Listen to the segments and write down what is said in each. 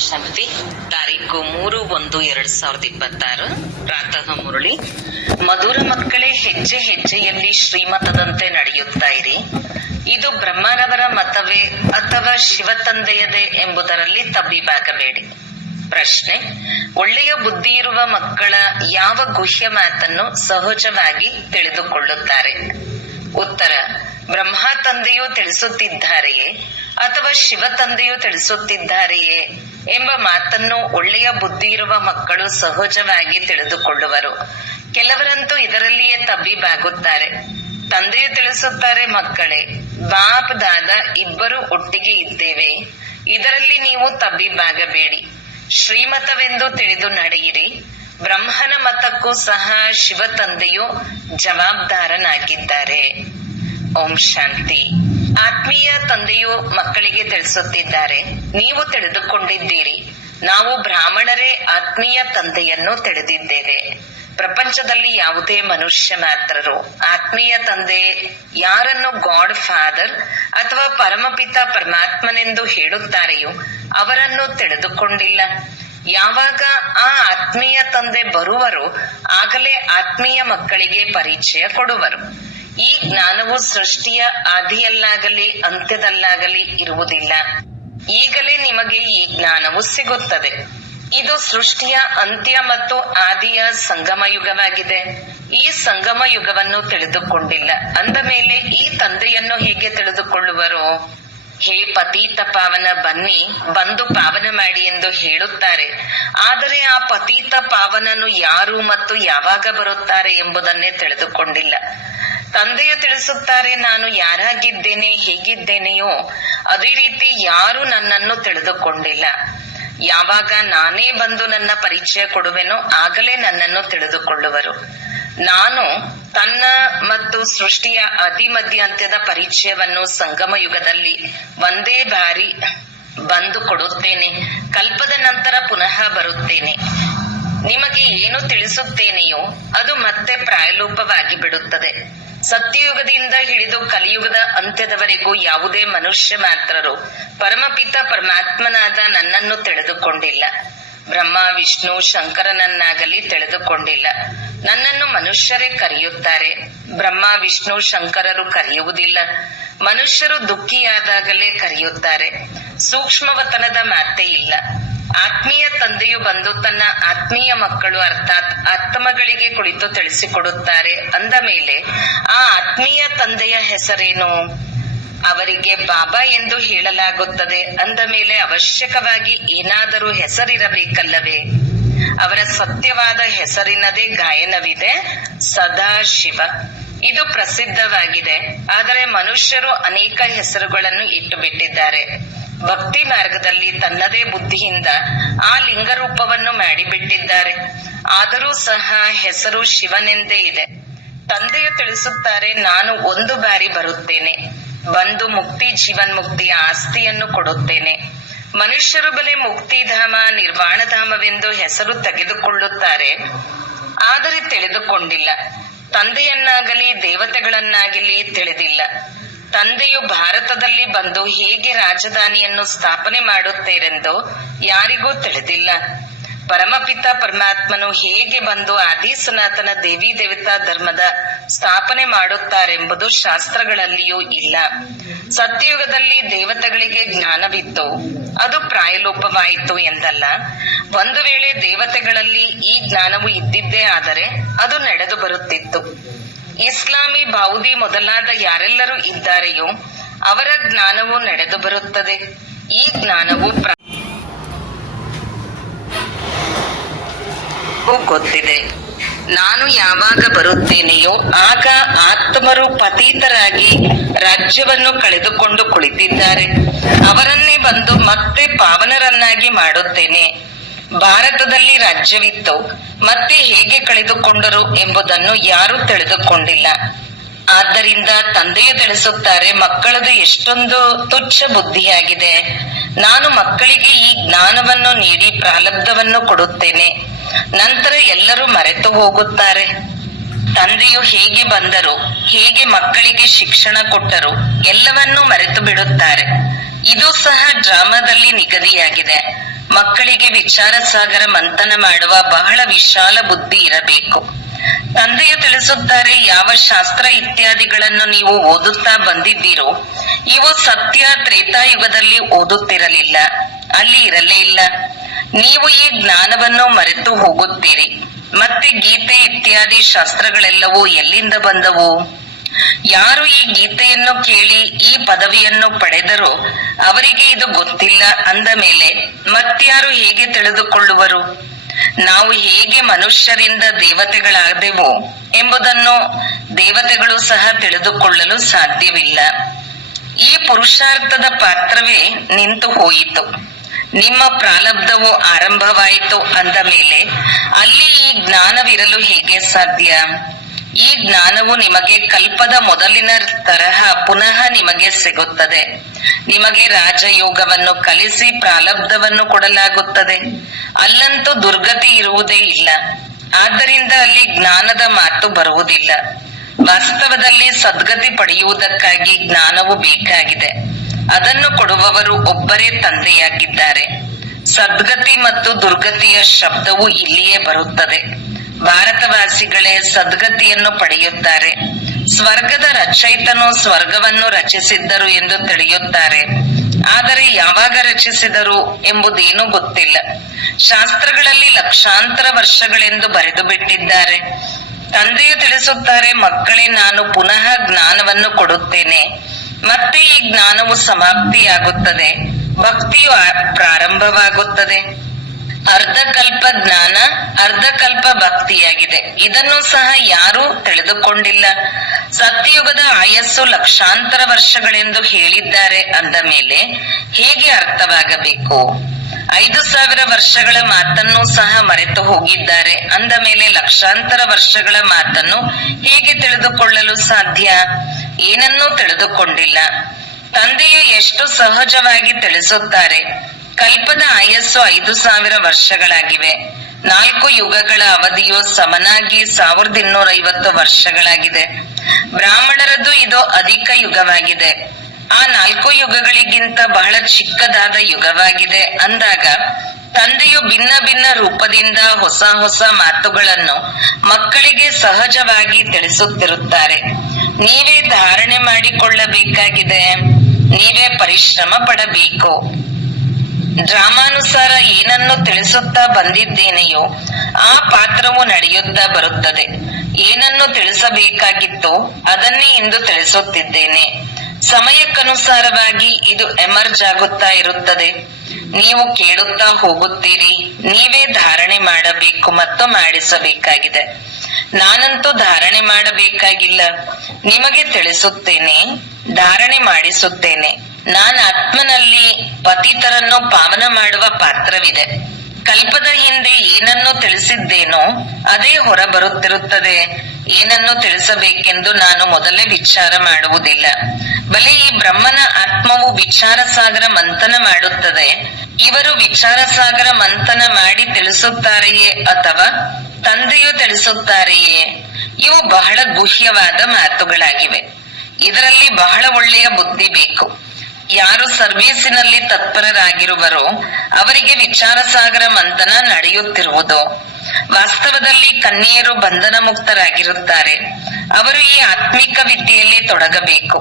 ಶಾಂತಿ ತಾರೀಕು 3/1/2026 ಪ್ರಾತಃ ಮುರಳಿ. ಮಧುರ ಮಕ್ಕಳೇ, ಹೆಜ್ಜೆ ಹೆಜ್ಜೆಯಲ್ಲಿ ಶ್ರೀಮತದಂತೆ ನಡೆಯುತ್ತಾ ಇರಿ. ಇದು ಬ್ರಹ್ಮನವರ ಮತವೇ ಅಥವಾ ಶಿವ ತಂದೆಯದೇ ಎಂಬುದರಲ್ಲಿ ತಬ್ಬಿಬಾಗಬೇಡಿ. ಪ್ರಶ್ನೆ: ಒಳ್ಳೆಯ ಬುದ್ಧಿ ಇರುವ ಮಕ್ಕಳ ಯಾವ ಗುಹ್ಯ ಮಾತನ್ನು ಸಹಜವಾಗಿ ತಿಳಿದುಕೊಳ್ಳುತ್ತಾರೆ? ಉತ್ತರ: ಬ್ರಹ್ಮ ತಂದೆಯು ತಿಳಿಸುತ್ತಿದ್ದಾರೆಯೇ ಅಥವಾ ಶಿವ ತಂದೆಯು ತಿಳಿಸುತ್ತಿದ್ದಾರೆಯೇ ಎಂಬ ಮಾತನ್ನು ಒಳ್ಳೆಯ ಬುದ್ಧಿ ಇರುವ ಮಕ್ಕಳು ಸಹಜವಾಗಿ ತಿಳಿದುಕೊಳ್ಳುವರು. ಕೆಲವರಂತೂ ಇದರಲ್ಲಿಯೇ ತಬ್ಬಿಬಾಗುತ್ತಾರೆ. ತಂದೆಯು ತಿಳಿಸುತ್ತಾರೆ, ಮಕ್ಕಳೇ, ಬಾಪ್ ದಾದಾ ಇಬ್ಬರು ಒಟ್ಟಿಗೆ ಇದ್ದೇವೆ, ಇದರಲ್ಲಿ ನೀವು ತಬ್ಬಿಬಾಗಬೇಡಿ. ಶ್ರೀಮತವೆಂದು ತಿಳಿದು ನಡೆಯಿರಿ. ಬ್ರಹ್ಮನ ಮತಕ್ಕೂ ಸಹ ಶಿವ ತಂದೆಯು ಜವಾಬ್ದಾರನಾಗಿದ್ದಾರೆ. ಓಂ ಶಾಂತಿ. ಆತ್ಮೀಯ ತಂದೆಯು ಮಕ್ಕಳಿಗೆ ತಿಳಿಸುತ್ತಿದ್ದಾರೆ, ನೀವು ತಿಳಿದುಕೊಂಡಿದ್ದೀರಿ, ನಾವು ಬ್ರಾಹ್ಮಣರೇ ಆತ್ಮೀಯ ತಂದೆಯನ್ನು ತಿಳಿದಿದ್ದೇವೆ. ಪ್ರಪಂಚದಲ್ಲಿ ಯಾವುದೇ ಮನುಷ್ಯ ಮಾತ್ರರು ಆತ್ಮೀಯ ತಂದೆ ಯಾರನ್ನು ಗಾಡ್ ಫಾದರ್ ಅಥವಾ ಪರಮಪಿತ ಪರಮಾತ್ಮನೆಂದು ಹೇಳುತ್ತಾರೆಯೋ ಅವರನ್ನು ತಿಳಿದುಕೊಂಡಿಲ್ಲ. ಯಾವಾಗ ಆ ಆತ್ಮೀಯ ತಂದೆ ಬರುವರೋ ಆಗಲೇ ಆತ್ಮೀಯ ಮಕ್ಕಳಿಗೆ ಪರಿಚಯ ಕೊಡುವರು. ಈ ಜ್ಞಾನವು ಸೃಷ್ಟಿಯ ಆದಿಯಲ್ಲಾಗಲಿ ಅಂತ್ಯದಲ್ಲಾಗಲಿ ಇರುವುದಿಲ್ಲ. ಈಗಲೇ ನಿಮಗೆ ಈ ಜ್ಞಾನವು ಸಿಗುತ್ತದೆ. ಇದು ಸೃಷ್ಟಿಯ ಅಂತ್ಯ ಮತ್ತು ಆದಿಯ ಸಂಗಮ ಯುಗವಾಗಿದೆ. ಈ ಸಂಗಮ ಯುಗವನ್ನು ತಿಳಿದುಕೊಂಡಿಲ್ಲ ಅಂದ ಮೇಲೆ ಈ ತಂದೆಯನ್ನು ಹೇಗೆ ತಿಳಿದುಕೊಳ್ಳುವರು? ಹೇ ಪತೀತ ಪಾವನ, ಬನ್ನಿ, ಬಂದು ಪಾವನ ಮಾಡಿ ಎಂದು ಹೇಳುತ್ತಾರೆ. ಆದರೆ ಆ ಪತೀತ ಪಾವನನು ಯಾರು ಮತ್ತು ಯಾವಾಗ ಬರುತ್ತಾರೆ ಎಂಬುದನ್ನೇ ತಿಳಿದುಕೊಂಡಿಲ್ಲ. ತಂದೆಯು ತಿಳಿಸುತ್ತಾರೆ, ನಾನು ಯಾರಾಗಿದ್ದೇನೆ, ಹೇಗಿದ್ದೇನೆಯೋ ಅದೇ ರೀತಿ ಯಾರು ನನ್ನನ್ನು ತಿಳಿದುಕೊಂಡಿಲ್ಲ. ಯಾವಾಗ ನಾನೇ ಬಂದು ನನ್ನ ಪರಿಚಯ ಕೊಡುವೆನೋ ಆಗಲೇ ನನ್ನನ್ನು ತಿಳಿದುಕೊಳ್ಳುವರು. ನಾನು ತನ್ನ ಮತ್ತು ಸೃಷ್ಟಿಯ ಮಧ್ಯಾಂತ್ಯದ ಪರಿಚಯವನ್ನು ಸಂಗಮ ಯುಗದಲ್ಲಿ ಒಂದೇ ಬಾರಿ ಬಂದು ಕೊಡುತ್ತೇನೆ. ಕಲ್ಪದ ನಂತರ ಪುನಃ ಬರುತ್ತೇನೆ. ನಿಮಗೆ ಏನು ತಿಳಿಸುತ್ತೇನೆಯೋ ಅದು ಮತ್ತೆ ಪ್ರಾಯಲೋಪವಾಗಿ ಬಿಡುತ್ತದೆ. ಸತ್ಯಯುಗದಿಂದ ಹಿಡಿದು ಕಲಿಯುಗದ ಅಂತ್ಯದವರೆಗೂ ಯಾವುದೇ ಮನುಷ್ಯ ಮಾತ್ರರು ಪರಮಪಿತ ಪರಮಾತ್ಮನಾದ ನನ್ನನ್ನು ತಿಳಿದುಕೊಂಡಿಲ್ಲ. ಬ್ರಹ್ಮ, ವಿಷ್ಣು, ಶಂಕರನನ್ನಾಗಲಿ ತಿಳಿದುಕೊಂಡಿಲ್ಲ. ನನ್ನನ್ನು ಮನುಷ್ಯರೇ ಕರೆಯುತ್ತಾರೆ. ಬ್ರಹ್ಮ, ವಿಷ್ಣು, ಶಂಕರರು ಕರೆಯುವುದಿಲ್ಲ. ಮನುಷ್ಯರು ದುಃಖಿಯಾದಾಗಲೇ ಕರೆಯುತ್ತಾರೆ. ಸೂಕ್ಷ್ಮವತನದ ಮಾತೇ ಇಲ್ಲ. ಆತ್ಮೀಯ ತಂದೆಯು ಬಂದು ತನ್ನ ಆತ್ಮೀಯ ಮಕ್ಕಳು ಅರ್ಥಾತ್ ಆತ್ಮಗಳಿಗೆ ಕುಳಿತು ತಿಳಿಸಿಕೊಡುತ್ತಾರೆ. ಅಂದ ಮೇಲೆ ಆ ಆತ್ಮೀಯ ತಂದೆಯ ಹೆಸರೇನು? ಅವರಿಗೆ ಬಾಬಾ ಎಂದು ಹೇಳಲಾಗುತ್ತದೆ. ಅಂದ ಮೇಲೆ ಅವಶ್ಯಕವಾಗಿ ಏನಾದರೂ ಹೆಸರಿರಬೇಕಲ್ಲವೇ? ಅವರ ಸತ್ಯವಾದ ಹೆಸರಿನದೇ ಗಾಯನವಿದೆ, ಸದಾಶಿವ. ಇದು ಪ್ರಸಿದ್ಧವಾಗಿದೆ. ಆದರೆ ಮನುಷ್ಯರು ಅನೇಕ ಹೆಸರುಗಳನ್ನು ಇಟ್ಟು ಬಿಟ್ಟಿದ್ದಾರೆ. ಭಕ್ತಿ ಮಾರ್ಗದಲ್ಲಿ ತನ್ನದೇ ಬುದ್ಧಿಯಿಂದ ಆ ಲಿಂಗರೂಪವನ್ನು ಮಾಡಿಬಿಟ್ಟಿದ್ದಾರೆ. ಆದರೂ ಸಹ ಹೆಸರು ಶಿವನೆಂದೇ ಇದೆ. ತಂದೆಯು ತಿಳಿಸುತ್ತಾರೆ, ನಾನು ಒಂದು ಬಾರಿ ಬರುತ್ತೇನೆ, ಬಂದು ಮುಕ್ತಿ ಜೀವನ್ಮುಕ್ತಿಯ ಆಸ್ತಿಯನ್ನು ಕೊಡುತ್ತೇನೆ. ಮನುಷ್ಯರು ಬಲೆ ಮುಕ್ತಿಧಾಮ, ನಿರ್ವಾಣಧಾಮವೆಂದು ಹೆಸರು ತೆಗೆದುಕೊಳ್ಳುತ್ತಾರೆ, ಆದರೆ ತಿಳಿದುಕೊಂಡಿಲ್ಲ. ತಂದೆಯನ್ನಾಗಲಿ ದೇವತೆಗಳನ್ನಾಗಲಿ ತಿಳಿದಿಲ್ಲ. ತಂದೆಯು ಭಾರತದಲ್ಲಿ ಬಂದು ಹೇಗೆ ರಾಜಧಾನಿಯನ್ನು ಸ್ಥಾಪನೆ ಮಾಡುತ್ತೀರೆಂದು ಯಾರಿಗೂ ತಿಳಿದಿಲ್ಲ. ಪರಮಪಿತ ಪರಮಾತ್ಮನು ಹೇಗೆ ಬಂದು ಆದಿ ಸನಾತನ ದೇವಿ ದೇವತಾ ಧರ್ಮದ ಸ್ಥಾಪನೆ ಮಾಡುತ್ತಾರೆಂಬುದು ಶಾಸ್ತ್ರಗಳಲ್ಲಿಯೂ ಇಲ್ಲ. ಸತ್ಯಯುಗದಲ್ಲಿ ದೇವತೆಗಳಿಗೆ ಜ್ಞಾನವಿತ್ತು, ಅದು ಪ್ರಾಯಲೋಪವಾಯಿತು ಎಂದಲ್ಲ. ಒಂದು ವೇಳೆ ದೇವತೆಗಳಲ್ಲಿ ಈ ಜ್ಞಾನವು ಇದ್ದಿದ್ದೇ ಆದರೆ ಅದು ನಡೆದು ಬರುತ್ತಿತ್ತು. ಇಸ್ಲಾಮಿ, ಬೌದ್ಧಿ ಮೊದಲಾದ ಯಾರೆಲ್ಲರೂ ಇದ್ದಾರೆಯೋ ಅವರ ಜ್ಞಾನವು ನಡೆದು ಬರುತ್ತದೆ. ಈ ಜ್ಞಾನವು ಗೊತ್ತಿದೆ. ನಾನು ಯಾವಾಗ ಬರುತ್ತೇನೆಯೋ ಆಗ ಆತ್ಮರು ಪತೀತರಾಗಿ ರಾಜ್ಯವನ್ನು ಕಳೆದುಕೊಂಡು ಕುಳಿತಿದ್ದಾರೆ. ಅವರನ್ನೇ ಬಂದು ಮತ್ತೆ ಪಾವನರನ್ನಾಗಿ ಮಾಡುತ್ತೇನೆ. ಭಾರತದಲ್ಲಿ ರಾಜ್ಯವಿತ್ತು, ಮತ್ತೆ ಹೇಗೆ ಕಳೆದುಕೊಂಡರು ಎಂಬುದನ್ನು ಯಾರೂ ತಿಳಿದುಕೊಂಡಿಲ್ಲ. ಆದ್ದರಿಂದ ತಂದೆಯು ತಿಳಿಸುತ್ತಾರೆ, ಮಕ್ಕಳದು ಎಷ್ಟೊಂದು ತುಚ್ಛ ಬುದ್ಧಿಯಾಗಿದೆ. ನಾನು ಮಕ್ಕಳಿಗೆ ಈ ಜ್ಞಾನವನ್ನು ನೀಡಿ ಪ್ರಾರಬ್ಧವನ್ನು ಕೊಡುತ್ತೇನೆ. ನಂತರ ಎಲ್ಲರೂ ಮರೆತು ಹೋಗುತ್ತಾರೆ. ತಂದೆಯು ಹೇಗೆ ಬಂದರು, ಹೇಗೆ ಮಕ್ಕಳಿಗೆ ಶಿಕ್ಷಣ ಕೊಟ್ಟರು ಎಲ್ಲವನ್ನೂ ಮರೆತು ಬಿಡುತ್ತಾರೆ. ಇದು ಸಹ ಡ್ರಾಮಾದಲ್ಲಿ ನಿಗದಿಯಾಗಿದೆ. ಮಕ್ಕಳಿಗೆ ವಿಚಾರ ಸಾಗರ ಮಂಥನ ಮಾಡುವ ಬಹಳ ವಿಶಾಲ ಬುದ್ಧಿ ಇರಬೇಕು. ತಂದೆಯು ತಿಳಿಸುತ್ತಾರೆ, ಯಾವ ಶಾಸ್ತ್ರ ಇತ್ಯಾದಿಗಳನ್ನು ನೀವು ಓದುತ್ತಾ ಬಂದಿದ್ದೀರೋ ಇವು ಸತ್ಯ ತ್ರೇತಾಯುಗದಲ್ಲಿ ಓದುತ್ತಿರಲಿಲ್ಲ, ಅಲ್ಲಿ ಇರಲೇ ಇಲ್ಲ. ನೀವು ಈ ಜ್ಞಾನವನ್ನು ಮರೆತು ಹೋಗುತ್ತೀರಿ. ಮತ್ತೆ ಗೀತೆ ಇತ್ಯಾದಿ ಶಾಸ್ತ್ರಗಳೆಲ್ಲವೂ ಎಲ್ಲಿಂದ ಬಂದವು? ಯಾರು ಈ ಗೀತೆಯನ್ನು ಕೇಳಿ ಈ ಪದವಿಯನ್ನು ಪಡೆದರೋ ಅವರಿಗೆ ಇದು ಗೊತ್ತಿಲ್ಲ ಅಂದ ಮೇಲೆ ಮತ್ಯಾರು ಹೇಗೆ ತಿಳಿದುಕೊಳ್ಳುವರು? ನಾವು ಹೇಗೆ ಮನುಷ್ಯರಿಂದ ದೇವತೆಗಳಾದೆವು ಎಂಬುದನ್ನು ದೇವತೆಗಳು ಸಹ ತಿಳಿದುಕೊಳ್ಳಲು ಸಾಧ್ಯವಿಲ್ಲ. ಈ ಪುರುಷಾರ್ಥದ ಪಾತ್ರವೇ ನಿಂತು ಹೋಯಿತು. ನಿಮ್ಮ ಪ್ರಾರಬ್ಧವು ಆರಂಭವಾಯಿತು ಅಂದ ಮೇಲೆ ಅಲ್ಲಿ ಈ ಜ್ಞಾನವಿರಲು ಹೇಗೆ ಸಾಧ್ಯ? ಈ ಜ್ಞಾನವು ನಿಮಗೆ ಕಲ್ಪದ ಮೊದಲಿನ ತರಹ ಪುನಃ ನಿಮಗೆ ಸಿಗುತ್ತದೆ. ನಿಮಗೆ ರಾಜಯೋಗವನ್ನು ಕಲಿಸಿ ಪ್ರಾರಬ್ಧವನ್ನು ಕೊಡಲಾಗುತ್ತದೆ. ಅಲ್ಲಂತೂ ದುರ್ಗತಿ ಇರುವುದೇ ಇಲ್ಲ. ಆದ್ದರಿಂದ ಅಲ್ಲಿ ಜ್ಞಾನದ ಮಾತು ಬರುವುದಿಲ್ಲ. ವಾಸ್ತವದಲ್ಲಿ ಸದ್ಗತಿ ಪಡೆಯುವುದಕ್ಕಾಗಿ ಜ್ಞಾನವು ಬೇಕಾಗಿದೆ. ಅದನ್ನು ಕೊಡುವವರು ಒಬ್ಬರೇ ತಂದೆಯಾಗಿದ್ದಾರೆ. ಸದ್ಗತಿ ಮತ್ತು ದುರ್ಗತಿಯ ಶಬ್ದವು ಇಲ್ಲಿಯೇ ಬರುತ್ತದೆ. ಭಾರತವಾಸಿಗಳೇ ಸದ್ಗತಿಯನ್ನು ಪಡೆಯುತ್ತಾರೆ. ಸ್ವರ್ಗದ ರಚಯಿತನು ಸ್ವರ್ಗವನ್ನು ರಚಿಸಿದ್ದರು ಎಂದು ತಿಳಿಯುತ್ತಾರೆ. ಆದರೆ ಯಾವಾಗ ರಚಿಸಿದರು ಎಂಬುದೇನೂ ಗೊತ್ತಿಲ್ಲ. ಶಾಸ್ತ್ರಗಳಲ್ಲಿ ಲಕ್ಷಾಂತರ ವರ್ಷಗಳೆಂದು ಬರೆದು ಬಿಟ್ಟಿದ್ದಾರೆ. ತಂದೆಯು ತಿಳಿಸುತ್ತಾರೆ, ಮಕ್ಕಳೇ, ನಾನು ಪುನಃ ಜ್ಞಾನವನ್ನು ಕೊಡುತ್ತೇನೆ. ಮತ್ತೆ ಈ ಜ್ಞಾನವು ಸಮಾಪ್ತಿಯಾಗುತ್ತದೆ, ಭಕ್ತಿಯು ಪ್ರಾರಂಭವಾಗುತ್ತದೆ. ಅರ್ಧಕಲ್ಪ ಜ್ಞಾನ, ಅರ್ಧಕಲ್ಪ ಭಕ್ತಿಯಾಗಿದೆ. ಇದನ್ನು ಸಹ ಯಾರೂ ತಿಳಿದುಕೊಂಡಿಲ್ಲ. ಸತ್ಯಯುಗದ ಆಯಸ್ಸು ಲಕ್ಷಾಂತರ ವರ್ಷಗಳೆಂದು ಹೇಳಿದ್ದಾರೆ ಅಂದ ಮೇಲೆ ಹೇಗೆ ಅರ್ಥವಾಗಬೇಕು? 5,000 ವರ್ಷಗಳ ಮಾತನ್ನು ಸಹ ಮರೆತು ಹೋಗಿದ್ದಾರೆ ಅಂದ ಮೇಲೆ ಲಕ್ಷಾಂತರ ವರ್ಷಗಳ ಮಾತನ್ನು ಹೇಗೆ ತಿಳಿದುಕೊಳ್ಳಲು ಸಾಧ್ಯ? ಏನನ್ನೂ ತಿಳಿದುಕೊಂಡಿಲ್ಲ. ತಂದೆಯು ಎಷ್ಟು ಸಹಜವಾಗಿ ತಿಳಿಸುತ್ತಾರೆ, ಕಲ್ಪದ ಆಯಸ್ಸು 5,000 ವರ್ಷಗಳಾಗಿವೆ. 4 ಯುಗಗಳ ಅವಧಿಯು ಸಮನಾಗಿ 1250 ವರ್ಷಗಳಾಗಿದೆ. ಬ್ರಾಹ್ಮಣರದ್ದು ಇದು ಅಧಿಕ ಯುಗವಾಗಿದೆ. ಆ 4 ಯುಗಗಳಿಗಿಂತ ಬಹಳ ಚಿಕ್ಕದಾದ ಯುಗವಾಗಿದೆ ಅಂದಾಗ ತಂದೆಯು ಭಿನ್ನ ಭಿನ್ನ ರೂಪದಿಂದ ಹೊಸ ಹೊಸ ಮಾತುಗಳನ್ನು ಮಕ್ಕಳಿಗೆ ಸಹಜವಾಗಿ ತಿಳಿಸುತ್ತಿರುತ್ತಾರೆ. ನೀವೇ ಧಾರಣೆ ಮಾಡಿಕೊಳ್ಳಬೇಕಾಗಿದೆ. ನೀವೇ ಪರಿಶ್ರಮ ಪಡಬೇಕು. ಡ್ರಾಮಾನುಸಾರ ಏನನ್ನು ತಿಳಿಸುತ್ತಾ ಬಂದಿದ್ದೇನೆಯೋ ಆ ಪಾತ್ರವು ನಡೆಯುತ್ತಾ ಬರುತ್ತದೆ. ಏನನ್ನು ತಿಳಿಸಬೇಕಾಗಿತ್ತೋ ಅದನ್ನೇ ಇಂದು ತಿಳಿಸುತ್ತಿದ್ದೇನೆ. ಸಮಯಕ್ಕನುಸಾರವಾಗಿ ಇದು ಎಮರ್ಜ್ ಆಗುತ್ತಾ ಇರುತ್ತದೆ. ನೀವು ಕೇಳುತ್ತಾ ಹೋಗುತ್ತೀರಿ. ನೀವೇ ಧಾರಣೆ ಮಾಡಬೇಕು ಮತ್ತು ಮಾಡಿಸಬೇಕಾಗಿದೆ. ನಾನಂತೂ ಧಾರಣೆ ಮಾಡಬೇಕಾಗಿಲ್ಲ. ನಿಮಗೆ ತಿಳಿಸುತ್ತೇನೆ, ಧಾರಣೆ ಮಾಡಿಸುತ್ತೇನೆ. ನಾನು ಆತ್ಮನಲ್ಲಿ ಪತಿತರನ್ನು ಪಾವನ ಮಾಡುವ ಪಾತ್ರವಿದೆ. ಕಲ್ಪದ ಹಿಂದೆ ಏನನ್ನು ತಿಳಿಸಿದ್ದೇನೋ ಅದೇ ಹೊರ ಬರುತ್ತಿರುತ್ತದೆ. ಏನನ್ನು ತಿಳಿಸಬೇಕೆಂದು ನಾನು ಮೊದಲೇ ವಿಚಾರ ಮಾಡುವುದಿಲ್ಲ. ಬಲೆ ಈ ಬ್ರಹ್ಮನ ಆತ್ಮವು ವಿಚಾರ ಸಾಗರ ಮಂಥನ ಮಾಡುತ್ತದೆ. ಇವರು ವಿಚಾರ ಸಾಗರ ಮಂಥನ ಮಾಡಿ ತಿಳಿಸುತ್ತಾರೆಯೇ ಅಥವಾ ತಂದೆಯು ತಿಳಿಸುತ್ತಾರೆಯೇ? ಇವು ಬಹಳ ಗುಹ್ಯವಾದ ಮಾತುಗಳಾಗಿವೆ. ಇದರಲ್ಲಿ ಬಹಳ ಒಳ್ಳೆಯ ಬುದ್ಧಿ ಬೇಕು. ಯಾರು ಸರ್ವೀಸಿನಲ್ಲಿ ತತ್ಪರರಾಗಿರುವರೋ ಅವರಿಗೆ ವಿಚಾರ ಸಾಗರ ಮಂಥನ ನಡೆಯುತ್ತಿರುವುದು. ವಾಸ್ತವದಲ್ಲಿ ಕನ್ಯೆಯರು ಬಂಧನ ಮುಕ್ತರಾಗಿರುತ್ತಾರೆ. ಅವರು ಈ ಆತ್ಮಿಕ ವಿದ್ಯೆಯಲ್ಲಿ ತೊಡಗಬೇಕು.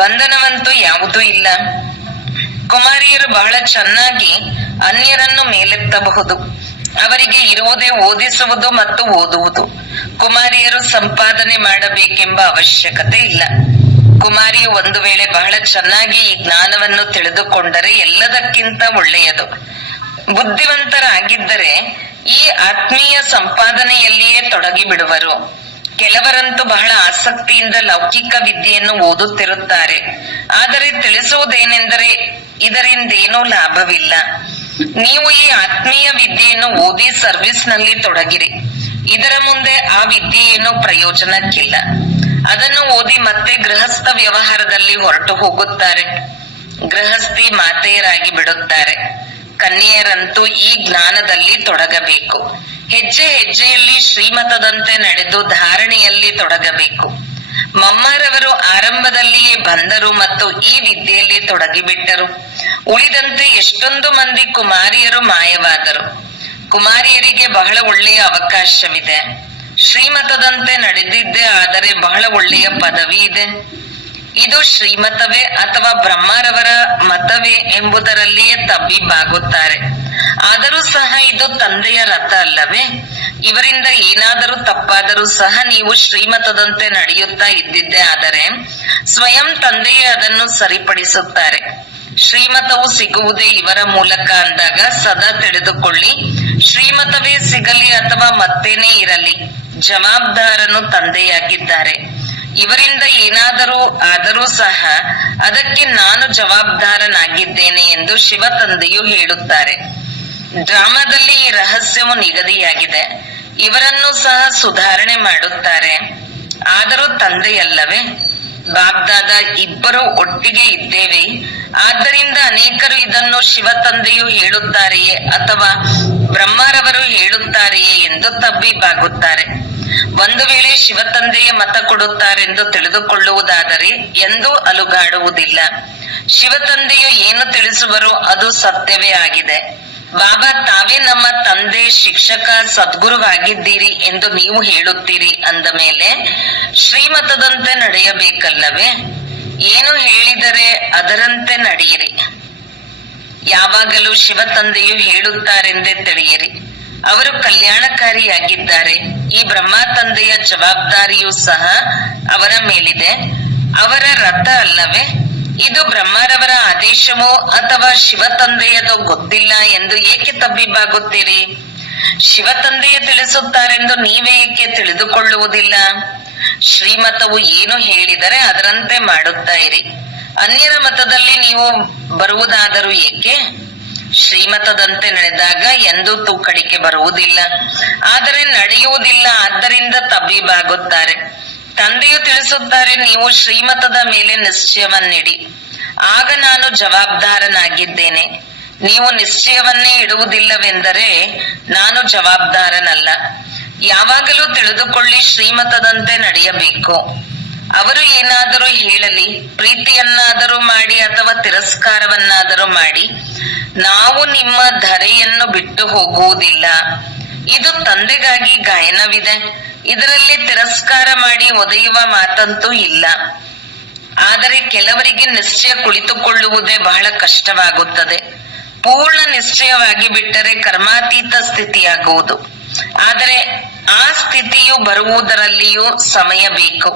ಬಂಧನವಂತೂ ಯಾವುದೂ ಇಲ್ಲ. ಕುಮಾರಿಯರು ಬಹಳ ಚೆನ್ನಾಗಿ ಅನ್ಯರನ್ನು ಮೇಲೆತ್ತಬಹುದು. ಅವರಿಗೆ ಇರುವುದೇ ಓದಿಸುವುದು ಮತ್ತು ಓದುವುದು. ಕುಮಾರಿಯರು ಸಂಪಾದನೆ ಮಾಡಬೇಕೆಂಬ ಅವಶ್ಯಕತೆ ಇಲ್ಲ. ಕುಮಾರಿಯು ಒಂದು ವೇಳೆ ಬಹಳ ಚೆನ್ನಾಗಿ ಈ ಜ್ಞಾನವನ್ನು ತಿಳಿದುಕೊಂಡರೆ ಎಲ್ಲದಕ್ಕಿಂತ ಒಳ್ಳೆಯದು. ಬುದ್ಧಿವಂತರಾಗಿದ್ದರೆ ಈ ಆತ್ಮೀಯ ಸಂಪಾದನೆಯಲ್ಲಿಯೇ ತೊಡಗಿ ಬಿಡುವರು. ಕೆಲವರಂತೂ ಬಹಳ ಆಸಕ್ತಿಯಿಂದ ಲೌಕಿಕ ವಿದ್ಯೆಯನ್ನು ಓದುತ್ತಿರುತ್ತಾರೆ. ಆದರೆ ತಿಳಿಸುವುದೇನೆಂದರೆ ಇದರಿಂದೇನೂ ಲಾಭವಿಲ್ಲ. ನೀವು ಈ ಆತ್ಮೀಯ ವಿದ್ಯೆಯನ್ನು ಓದಿ ಸರ್ವಿಸ್ ನಲ್ಲಿ ತೊಡಗಿರಿ. ಇದರ ಮುಂದೆ ಆ ವಿದ್ಯೆಯೇನು ಪ್ರಯೋಜನಕ್ಕಿಲ್ಲ. ಅದನ್ನು ಓದಿ ಮತ್ತೆ ಗೃಹಸ್ಥ ವ್ಯವಹಾರದಲ್ಲಿ ಹೊರಟು ಹೋಗುತ್ತಾರೆ. ಗೃಹಸ್ಥಿ ಮಾತೆಯರಾಗಿ ಬಿಡುತ್ತಾರೆ. ಕನ್ಯೆಯರಂತೂ ಈ ಜ್ಞಾನದಲ್ಲಿ ತೊಡಗಬೇಕು. ಹೆಜ್ಜೆ ಹೆಜ್ಜೆಯಲ್ಲಿ ಶ್ರೀಮತದಂತೆ ನಡೆದು ಧಾರಣೆಯಲ್ಲಿ ತೊಡಗಬೇಕು. ಮಮ್ಮಾರವರು ಆರಂಭದಲ್ಲಿಯೇ ಬಂದರು ಮತ್ತು ಈ ವಿದ್ಯೆಯಲ್ಲಿ ತೊಡಗಿಬಿಟ್ಟರು. ಉಳಿದಂತೆ ಎಷ್ಟೊಂದು ಮಂದಿ ಕುಮಾರಿಯರು ಮಾಯವಾದರು. ಕುಮಾರಿಯರಿಗೆ ಬಹಳ ಒಳ್ಳೆಯ ಅವಕಾಶವಿದೆ. ಶ್ರೀಮತದಂತೆ ನಡೆದಿದ್ದೇ ಆದರೆ ಬಹಳ ಒಳ್ಳೆಯ ಪದವಿ ಇದೆ. ಇದು ಶ್ರೀಮತವೇ ಅಥವಾ ಬ್ರಹ್ಮರವರ ಮತವೇ ಎಂಬುದರಲ್ಲಿಯೇ ತಬ್ಬಿಬ್ಬಾಗುತ್ತಾರೆ. ಆದರೂ ಸಹ ಇದು ತಂದೆಯ ರಥ ಅಲ್ಲವೇ? ಇವರಿಂದ ಏನಾದರೂ ತಪ್ಪಾದರೂ ಸಹ ನೀವು ಶ್ರೀಮತದಂತೆ ನಡೆಯುತ್ತಾ ಇದ್ದಿದ್ದೇ ಆದರೆ ಸ್ವಯಂ ತಂದೆಯೇ ಅದನ್ನು ಸರಿಪಡಿಸುತ್ತಾರೆ. ಶ್ರೀಮತವು ಸಿಗುವುದೇ ಇವರ ಮೂಲಕ ಅಂದಾಗ ಸದಾ ತಿಳಿದುಕೊಳ್ಳಿ, ಶ್ರೀಮತವೇ ಸಿಗಲಿ ಅಥವಾ ಮತ್ತೇನೇ ಇರಲಿ, ಜವಾಬ್ದಾರನು ತಂದೆಯಾಗಿದ್ದಾರೆ. ಇವರಿಂದ ಏನಾದರೂ ಆದರೂ ಸಹ ಅದಕ್ಕೆ ನಾನು ಜವಾಬ್ದಾರನಾಗಿದ್ದೇನೆ ಎಂದು ಶಿವ ತಂದೆಯು ಹೇಳುತ್ತಾರೆ. ಡ್ರಾಮಾದಲ್ಲಿ ಈ ರಹಸ್ಯವು ನಿಗದಿಯಾಗಿದೆ. ಇವರನ್ನು ಸಹ ಸುಧಾರಣೆ ಮಾಡುತ್ತಾರೆ. ಆದರೂ ತಂದೆಯಲ್ಲವೇ? ಬಾಬ್ದಾದ ಇಬ್ಬರು ಒಟ್ಟಿಗೆ ಇದ್ದೇವೆ. ಆದ್ದರಿಂದ ಅನೇಕರು ಇದನ್ನು ಶಿವ ತಂದೆಯು ಹೇಳುತ್ತಾರೆಯೇ ಅಥವಾ ಬ್ರಹ್ಮರವರು ಹೇಳುತ್ತಾರೆಯೇ ಎಂದು ತಬ್ಬಿಬ್ಬಾಗುತ್ತಾರೆ. ಒಂದು ವೇಳೆ ಶಿವ ತಂದೆಯ ಮತ ಕೊಡುತ್ತಾರೆಂದು ತಿಳಿದುಕೊಳ್ಳುವುದಾದರೆ ಎಂದೂ ಅಲುಗಾಡುವುದಿಲ್ಲ. ಶಿವ ತಂದೆಯು ಏನು ತಿಳಿಸುವರೋ ಅದು ಸತ್ಯವೇ ಆಗಿದೆ. ಬಾಬಾ ತಾವೇ ನಮ್ಮ ತಂದೆ, ಶಿಕ್ಷಕ, ಸದ್ಗುರುವಾಗಿದ್ದೀರಿ ಎಂದು ನೀವು ಹೇಳುತ್ತೀರಿ ಅಂದ ಮೇಲೆ ಶ್ರೀಮತದಂತೆ ನಡೆಯಬೇಕಲ್ಲವೇ? ಏನು ಹೇಳಿದರೆ ಅದರಂತೆ ನಡೆಯಿರಿ. ಯಾವಾಗಲೂ ಶಿವ ತಂದೆಯು ಹೇಳುತ್ತಾರೆಂದೇ ತಿಳಿಯಿರಿ. ಅವರು ಕಲ್ಯಾಣಕಾರಿಯಾಗಿದ್ದಾರೆ. ಈ ಬ್ರಹ್ಮ ತಂದೆಯ ಜವಾಬ್ದಾರಿಯೂ ಸಹ ಅವರ ಮೇಲಿದೆ. ಅವರ ರಥ ಅಲ್ಲವೇ? ಇದು ಬ್ರಹ್ಮರವರ ಆದೇಶವೋ ಅಥವಾ ಶಿವ ತಂದೆಯದೋ ಗೊತ್ತಿಲ್ಲ ಎಂದು ಏಕೆ ತಬ್ಬಿಬ್ಬಾಗುತ್ತೀರಿ? ಶಿವ ತಂದೆಯ ತಿಳಿಸುತ್ತಾರೆಂದು ನೀವೇ ಏಕೆ ತಿಳಿದುಕೊಳ್ಳುವುದಿಲ್ಲ? ಶ್ರೀಮತವು ಏನು ಹೇಳಿದರೆ ಅದರಂತೆ ಮಾಡುತ್ತಾ ಇರಿ. ಅನ್ಯರ ಮತದಲ್ಲಿ ನೀವು ಬರುವುದಾದರೂ ಏಕೆ? ಶ್ರೀಮತದಂತೆ ನಡೆದಾಗ ಎಂದೂ ತೂಕಡಿಕೆ ಬರುವುದಿಲ್ಲ, ಆದರೆ ನಡೆಯುವುದಿಲ್ಲ. ಆದ್ದರಿಂದ ತಬ್ಬಿಬ್ಬಾಗುತ್ತಾರೆ. ತಂದೆಯು ತಿಳಿಸುತ್ತಾರೆ, ನೀವು ಶ್ರೀಮತದ ಮೇಲೆ ನಿಶ್ಚಯವನ್ನಿಡಿ, ಆಗ ನಾನು ಜವಾಬ್ದಾರನಾಗಿದ್ದೇನೆ. ನೀವು ನಿಶ್ಚಯವನ್ನೇ ಇಡುವುದಿಲ್ಲವೆಂದರೆ ನಾನು ಜವಾಬ್ದಾರನಲ್ಲ. ಯಾವಾಗಲೂ ತಿಳಿದುಕೊಳ್ಳಿ, ಶ್ರೀಮತದಂತೆ ನಡೆಯಬೇಕು. ಅವರು ಏನಾದರೂ ಹೇಳಲಿ, ಪ್ರೀತಿಯನ್ನಾದರೂ ಮಾಡಿ ಅಥವಾ ತಿರಸ್ಕಾರವನ್ನಾದರೂ ಮಾಡಿ, ನಾವು ನಿಮ್ಮ ಧರೆಯನ್ನು ಬಿಟ್ಟು ಹೋಗುವುದಿಲ್ಲ. ಇದು ತಂದೆಗಾಗಿ ಗಾಯನವಿದೆ. ಇದರಲ್ಲಿ ತಿರಸ್ಕಾರ ಮಾಡಿ ಒದೆಯುವ ಮಾತಂತೂ ಇಲ್ಲ. ಆದರೆ ಕೆಲವರಿಗೆ ನಿಶ್ಚಯ ಕುಳಿತುಕೊಳ್ಳುವುದೇ ಬಹಳ ಕಷ್ಟವಾಗುತ್ತದೆ. ಪೂರ್ಣ ನಿಶ್ಚಯವಾಗಿ ಬಿಟ್ಟರೆ ಕರ್ಮಾತೀತ ಸ್ಥಿತಿಯಾಗುವುದು. ಆದರೆ ಆ ಸ್ಥಿತಿಯು ಬರುವುದರಲ್ಲಿಯೂ ಸಮಯ ಬೇಕು.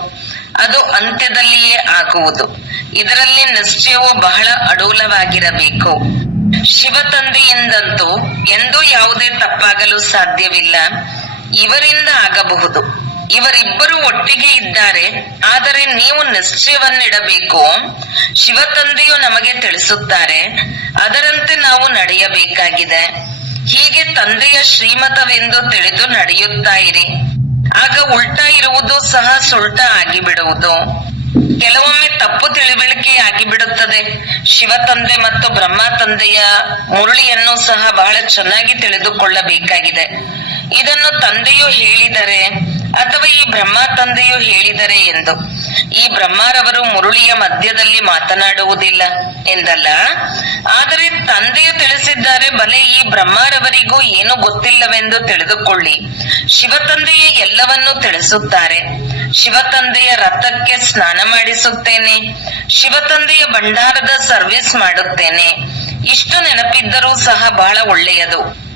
ಅದು ಅಂತ್ಯದಲ್ಲಿಯೇ ಆಗುವುದು. ಇದರಲ್ಲಿ ನಿಶ್ಚಯವು ಬಹಳ ಅಡೂಲವಾಗಿರಬೇಕು. ಶಿವ ತಂದೆಯಿಂದಂತೂ ಎಂದೂ ಯಾವುದೇ ತಪ್ಪಾಗಲು ಸಾಧ್ಯವಿಲ್ಲ. ಇವರಿಂದ ಆಗಬಹುದು. ಇವರಿಬ್ಬರು ಒಟ್ಟಿಗೆ ಇದ್ದಾರೆ. ಆದರೆ ನೀವು ನಿಶ್ಚಯವನ್ನಿಡಬೇಕು. ಶಿವ ತಂದೆಯು ನಮಗೆ ತಿಳಿಸುತ್ತಾರೆ, ಅದರಂತೆ ನಾವು ನಡೆಯಬೇಕಾಗಿದೆ. ಹೀಗೆ ತಂದೆಯ ಶ್ರೀಮತವೆಂದು ತಿಳಿದು ನಡೆಯುತ್ತಾ ಇರಿ. ಆಗ ಉಲ್ಟಾ ಇರುವುದು ಸಹ ಸುಲ್ಟ ಆಗಿಬಿಡುವುದು. ಕೆಲವೊಮ್ಮೆ ತಪ್ಪು ತಿಳಿವಳಿಕೆ ಆಗಿಬಿಡುತ್ತದೆ. ಶಿವ ತಂದೆ ಮತ್ತು ಬ್ರಹ್ಮ ತಂದೆಯ ಮುರುಳಿಯನ್ನು ಸಹ ಬಹಳ ಚೆನ್ನಾಗಿ ತಿಳಿದುಕೊಳ್ಳಬೇಕಾಗಿದೆ. ಇದನ್ನು ತಂದೆಯು ಹೇಳಿದರೆ ಅಥವಾ ಈ ಬ್ರಹ್ಮ ತಂದೆಯು ಹೇಳಿದರೆ ಎಂದು. ಈ ಬ್ರಹ್ಮರವರು ಮುರುಳಿಯ ಮಧ್ಯದಲ್ಲಿ ಮಾತನಾಡುವುದಿಲ್ಲ ಎಂದಲ್ಲ, ಆದರೆ ತಂದೆಯು ತಿಳಿಸಿದ್ದಾರೆ. ಬಲೆ ಈ ಬ್ರಹ್ಮರವರಿಗೂ ಏನು ಗೊತ್ತಿಲ್ಲವೆಂದು ತಿಳಿದುಕೊಳ್ಳಿ. ಶಿವ ತಂದೆಯೇ ಎಲ್ಲವನ್ನೂ ತಿಳಿಸುತ್ತಾರೆ. ಶಿವ ತಂದೆಯ ರಥಕ್ಕೆ ಸ್ನಾನ ಮಾಡಿಸುತ್ತೇನೆ. ಶಿವ ತಂದೆಯ ಭಂಡಾರದ ಸರ್ವಿಸ್ ಮಾಡುತ್ತೇನೆ. ಇಷ್ಟು ನೆನಪಿದ್ದರೂ ಸಹ ಬಹಳ ಒಳ್ಳೆಯದು.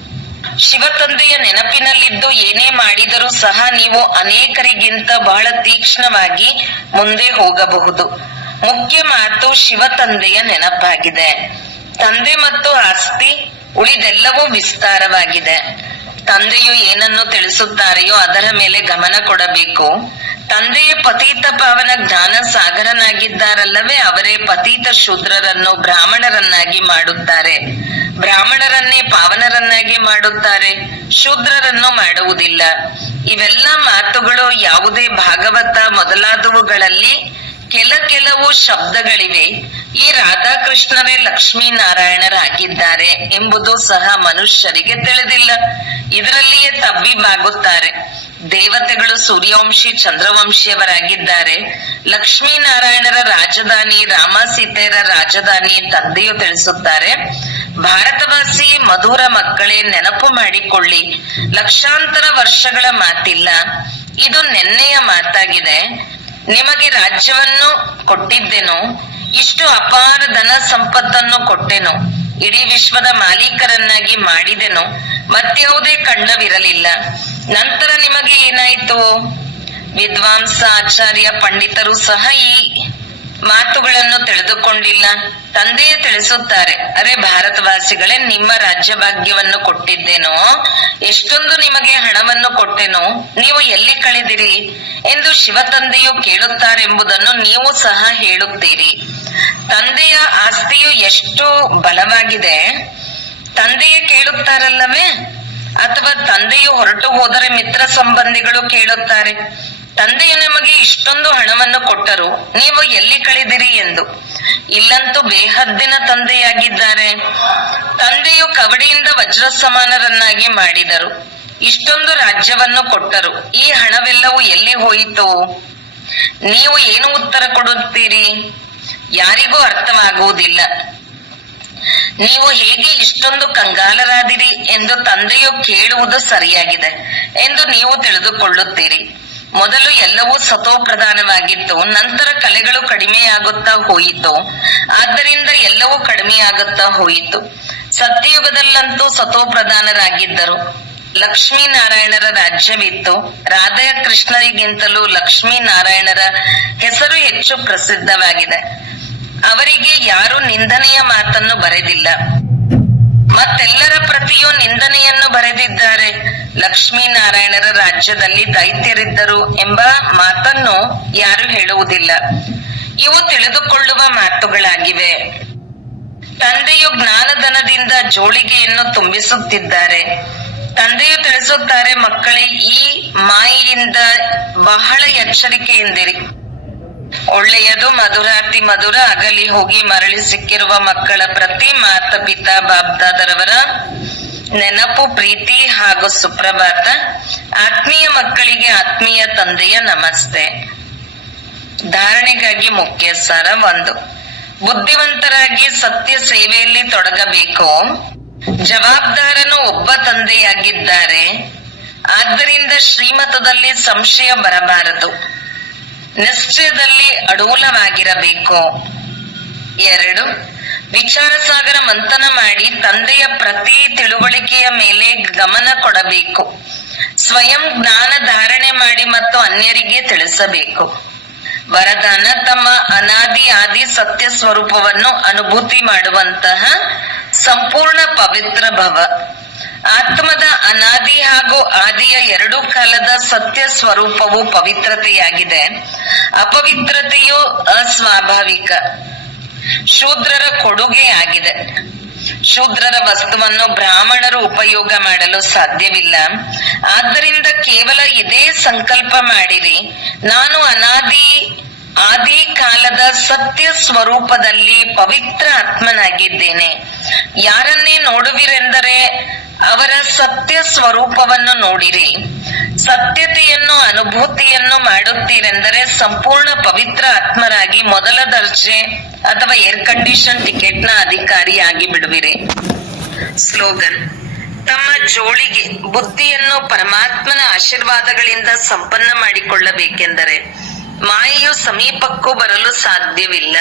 ಶಿವ ತಂದೆಯ ನೆನಪಿನಲ್ಲಿದ್ದು ಏನೇ ಮಾಡಿದರೂ ಸಹ ನೀವು ಅನೇಕರಿಗಿಂತ ಬಹಳ ತೀಕ್ಷ್ಣವಾಗಿ ಮುಂದೆ ಹೋಗಬಹುದು. ಮುಖ್ಯ ಮಾತು ಶಿವ ತಂದೆಯ ನೆನಪಾಗಿದೆ. ತಂದೆ ಮತ್ತು ಆಸ್ತಿ ಉಳಿದೆಲ್ಲವೂ ವಿಸ್ತಾರವಾಗಿದೆ. ತಂದೆಯು ಏನನ್ನು ತಿಳಿಸುತ್ತಾರೆಯೋ ಅದರ ಮೇಲೆ ಗಮನ ಕೊಡಬೇಕು. ತಂದೆಯ ಪತೀತ ಪಾವನ ಜ್ಞಾನ ಸಾಗರನಾಗಿದ್ದಾರಲ್ಲವೇ, ಅವರೇ ಪತೀತ ಶೂದ್ರರನ್ನು ಬ್ರಾಹ್ಮಣರನ್ನಾಗಿ ಮಾಡುತ್ತಾರೆ. ಬ್ರಾಹ್ಮಣರನ್ನೇ ಪಾವನರನ್ನಾಗಿ ಮಾಡುತ್ತಾರೆ, ಶೂದ್ರರನ್ನು ಮಾಡುವುದಿಲ್ಲ. ಇವೆಲ್ಲ ಮಾತುಗಳು ಯಾವುದೇ ಭಾಗವತ ಮೊದಲಾದವುಗಳಲ್ಲಿ ಕೆಲವು ಶಬ್ದಗಳಿವೆ. ಈ ರಾಧಾಕೃಷ್ಣರೇ ಲಕ್ಷ್ಮೀನಾರಾಯಣರಾಗಿದ್ದಾರೆ ಎಂಬುದು ಸಹ ಮನುಷ್ಯರಿಗೆ ತಿಳಿದಿಲ್ಲ. ಇದರಲ್ಲಿಯೇ ತಬ್ಬಿಬ್ಬಾಗುತ್ತಾರೆ. ದೇವತೆಗಳು ಸೂರ್ಯವಂಶಿ ಚಂದ್ರವಂಶಿಯವರಾಗಿದ್ದಾರೆ. ಲಕ್ಷ್ಮೀನಾರಾಯಣರ ರಾಜಧಾನಿ, ರಾಮ ಸೀತೆಯರ ರಾಜಧಾನಿ ತಂದೆಯು ತಿಳಿಸುತ್ತಾರೆ. ಭಾರತವಾಸಿ ಮಧುರ ಮಕ್ಕಳೇ, ನೆನಪು ಮಾಡಿಕೊಳ್ಳಿ, ಲಕ್ಷಾಂತರ ವರ್ಷಗಳ ಮಾತಿಲ್ಲ, ಇದು ನೆನ್ನೆಯ ಮಾತಾಗಿದೆ. ನಿಮಗೆ ರಾಜ್ಯವನ್ನು ಕೊಟ್ಟಿದ್ದೆನು, ಇಷ್ಟು ಅಪಾರ ಧನ ಸಂಪತ್ತನ್ನು ಕೊಟ್ಟೆನು, ಇಡೀ ವಿಶ್ವದ ಮಾಲೀಕರನ್ನಾಗಿ ಮಾಡಿದೆನು, ಮತ್ಯಾವುದೇ ಖಂಡವಿರಲಿಲ್ಲ. ನಂತರ ನಿಮಗೆ ಏನಾಯಿತು? ವಿದ್ವಾಂಸ, ಆಚಾರ್ಯ, ಪಂಡಿತರು ಸಹ ಈ ಮಾತುಗಳನ್ನು ತಿಳಿದುಕೊಂಡಿಲ್ಲ. ತಂದೆಯೇ ತಿಳಿಸುತ್ತಾರೆ, ಅರೆ ಭಾರತವಾಸಿಗಳೇ, ನಿಮ್ಮ ರಾಜ್ಯ ಭಾಗ್ಯವನ್ನು ಕೊಟ್ಟಿದ್ದೇನೋ, ಎಷ್ಟೊಂದು ನಿಮಗೆ ಹಣವನ್ನು ಕೊಟ್ಟೆನೋ, ನೀವು ಎಲ್ಲಿ ಕಳೆದಿರಿ ಎಂದು ಶಿವ ತಂದೆಯು ಕೇಳುತ್ತಾರೆಂಬುದನ್ನು ನೀವು ಸಹ ಹೇಳುತ್ತೀರಿ. ತಂದೆಯ ಆಸ್ತಿಯು ಎಷ್ಟು ಬಲವಾಗಿದೆ, ತಂದೆಯೇ ಕೇಳುತ್ತಾರಲ್ಲವೇ? ಅಥವಾ ತಂದೆಯು ಹೊರಟು ಹೋದರೆ ಮಿತ್ರ ಸಂಬಂಧಿಗಳು ಕೇಳುತ್ತಾರೆ, ತಂದೆಯು ನಮಗೆ ಇಷ್ಟೊಂದು ಹಣವನ್ನು ಕೊಟ್ಟರು, ನೀವು ಎಲ್ಲಿ ಕಳೆದಿರಿ ಎಂದು. ಇಲ್ಲಂತೂ ಬೇಹದ್ದಿನ ತಂದೆಯಾಗಿದ್ದಾರೆ. ತಂದೆಯು ಕವಡಿಯಿಂದ ವಜ್ರ ಸಮಾನರನ್ನಾಗಿ ಮಾಡಿದರು, ಇಷ್ಟೊಂದು ರಾಜ್ಯವನ್ನು ಕೊಟ್ಟರು, ಈ ಹಣವೆಲ್ಲವೂ ಎಲ್ಲಿ ಹೋಯಿತು? ನೀವು ಏನು ಉತ್ತರ ಕೊಡುತ್ತೀರಿ? ಯಾರಿಗೂ ಅರ್ಥವಾಗುವುದಿಲ್ಲ. ನೀವು ಹೇಗೆ ಇಷ್ಟೊಂದು ಕಂಗಾಲರಾದಿರಿ ಎಂದು ತಂದೆಯು ಕೇಳುವುದು ಸರಿಯಾಗಿದೆ ಎಂದು ನೀವು ತಿಳಿದುಕೊಳ್ಳುತ್ತೀರಿ. ಮೊದಲು ಎಲ್ಲವೂ ಸತೋ ಪ್ರಧಾನವಾಗಿತ್ತು, ನಂತರ ಕಲೆಗಳು ಕಡಿಮೆಯಾಗುತ್ತಾ ಹೋಯಿತು, ಆದ್ದರಿಂದ ಎಲ್ಲವೂ ಕಡಿಮೆಯಾಗುತ್ತಾ ಹೋಯಿತು. ಸತ್ಯಯುಗದಲ್ಲಂತೂ ಸತೋ ಪ್ರಧಾನರಾಗಿದ್ದರು. ಲಕ್ಷ್ಮೀನಾರಾಯಣರ ರಾಜ್ಯವಿತ್ತು. ರಾಧಾ ಕೃಷ್ಣರಿಗಿಂತಲೂ ಲಕ್ಷ್ಮೀನಾರಾಯಣರ ಹೆಸರು ಹೆಚ್ಚು ಪ್ರಸಿದ್ಧವಾಗಿದೆ. ಅವರಿಗೆ ಯಾರು ನಿಂದನೆಯ ಮಾತನ್ನು ಬರೆದಿಲ್ಲ, ಮತ್ತೆಲ್ಲರ ಪ್ರತಿಯೂ ನಿಂದನೆಯನ್ನು ಬರೆದಿದ್ದಾರೆ. ಲಕ್ಷ್ಮೀನಾರಾಯಣರ ರಾಜ್ಯದಲ್ಲಿ ದೈತ್ಯರಿದ್ದರು ಎಂಬ ಮಾತನ್ನು ಯಾರು ಹೇಳುವುದಿಲ್ಲ. ಇವು ತಿಳಿದುಕೊಳ್ಳುವ ಮಾತುಗಳಾಗಿವೆ. ತಂದೆಯು ಜ್ಞಾನಧನದಿಂದ ಜೋಳಿಗೆಯನ್ನು ತುಂಬಿಸುತ್ತಿದ್ದಾರೆ. ತಂದೆಯು ತಿಳಿಸುತ್ತಾರೆ, ಮಕ್ಕಳೇ, ಈ ಮಾಯೆಯಿಂದ ಬಹಳ ಎಚ್ಚರಿಕೆಯಿಂದಿರಿ. ಒಳ್ಳೆಯದು ಮಧುರಾತಿ ಮಧುರ ಅಗಲಿ ಹೋಗಿ ಮರಳಿ ಸಿಕ್ಕಿರುವ ಮಕ್ಕಳ ಪ್ರತಿ ಮಾತ ಪಿತಾ ಬಾಬ್ದಾದರವರ ನೆನಪು, ಪ್ರೀತಿ ಹಾಗೂ ಸುಪ್ರಭಾತ. ಆತ್ಮೀಯ ಮಕ್ಕಳಿಗೆ ಆತ್ಮೀಯ ತಂದೆಯ ನಮಸ್ತೆ. ಧಾರಣೆಗಾಗಿ ಮುಖ್ಯ ಸಾರ 1. ಬುದ್ಧಿವಂತರಾಗಿ ಸತ್ಯ ಸೇವೆಯಲ್ಲಿ ತೊಡಗಬೇಕು. ಜವಾಬ್ದಾರನು ಒಬ್ಬ ತಂದೆಯಾಗಿದ್ದಾರೆ, ಆದ್ದರಿಂದ ಶ್ರೀಮತದಲ್ಲಿ ಸಂಶಯ ಬರಬಾರದು. ನಿಶ್ಚಯದಲ್ಲಿ ಅಡೂಲವಾಗಿರಬೇಕು. 2. ವಿಚಾರ ಸಾಗರ ಮಂಥನ ಮಾಡಿ ತಂದೆಯ ಪ್ರತಿ ತಿಳುವಳಿಕೆಯ ಮೇಲೆ ಗಮನ ಕೊಡಬೇಕು. ಸ್ವಯಂ ಜ್ಞಾನ ಧಾರಣೆ ಮಾಡಿ ಮತ್ತು ಅನ್ಯರಿಗೆ ತಿಳಿಸಬೇಕು. ವರದಾನ: ತಮ್ಮ ಅನಾದಿ ಆದಿ ಸತ್ಯ ಸ್ವರೂಪವನ್ನು ಅನುಭೂತಿ ಮಾಡುವಂತಹ ಸಂಪೂರ್ಣ ಪವಿತ್ರ ಭವ. ಆತ್ಮದ ಅನಾದಿ ಹಾಗೂ ಆದಿಯ ಎರಡೂ ಕಾಲದ ಸತ್ಯ ಸ್ವರೂಪವು ಪವಿತ್ರತೆಯಾಗಿದೆ. ಅಪವಿತ್ರತೆಯು ಅಸ್ವಾಭಾವಿಕ, ಶೂದ್ರರ ಕೊಡುಗೆ ಆಗಿದೆ. ಶೂದ್ರರ ವಸ್ತುವನ್ನು ಬ್ರಾಹ್ಮಣರು ಉಪಯೋಗ ಮಾಡಲು ಸಾಧ್ಯವಿಲ್ಲ. ಆದ್ದರಿಂದ ಕೇವಲ ಇದೇ ಸಂಕಲ್ಪ ಮಾಡಿರಿ, ನಾನು ಆದಿ ಕಾಲದ ಸತ್ಯ ಸ್ವರೂಪದಲ್ಲಿ ಪವಿತ್ರ ಆತ್ಮನಾಗಿದ್ದೇನೆ. ಯಾರನ್ನೇ ನೋಡುವಿರೆಂದರೆ ಅವರ ಸತ್ಯ ಸ್ವರೂಪವನ್ನು ನೋಡಿರಿ. ಸತ್ಯತೆಯನ್ನು ಅನುಭೂತಿಯನ್ನು ಮಾಡುತ್ತೀರೆಂದರೆ ಸಂಪೂರ್ಣ ಪವಿತ್ರ ಆತ್ಮರಾಗಿ ಮೊದಲ ದರ್ಜೆ ಅಥವಾ ಏರ್ ಕಂಡೀಷನ್ ಟಿಕೆಟ್ ನ ಅಧಿಕಾರಿಯಾಗಿ ಬಿಡುವಿರಿ. ಸ್ಲೋಗನ್: ತಮ್ಮ ಜೋಳಿಗೆ ಬುದ್ಧಿಯನ್ನು ಪರಮಾತ್ಮನ ಆಶೀರ್ವಾದಗಳಿಂದ ಸಂಪನ್ನ ಮಾಡಿಕೊಳ್ಳಬೇಕೆಂದರೆ ಮಾಯೆಯು ಸಮೀಪಕ್ಕೂ ಬರಲು ಸಾಧ್ಯವಿಲ್ಲ.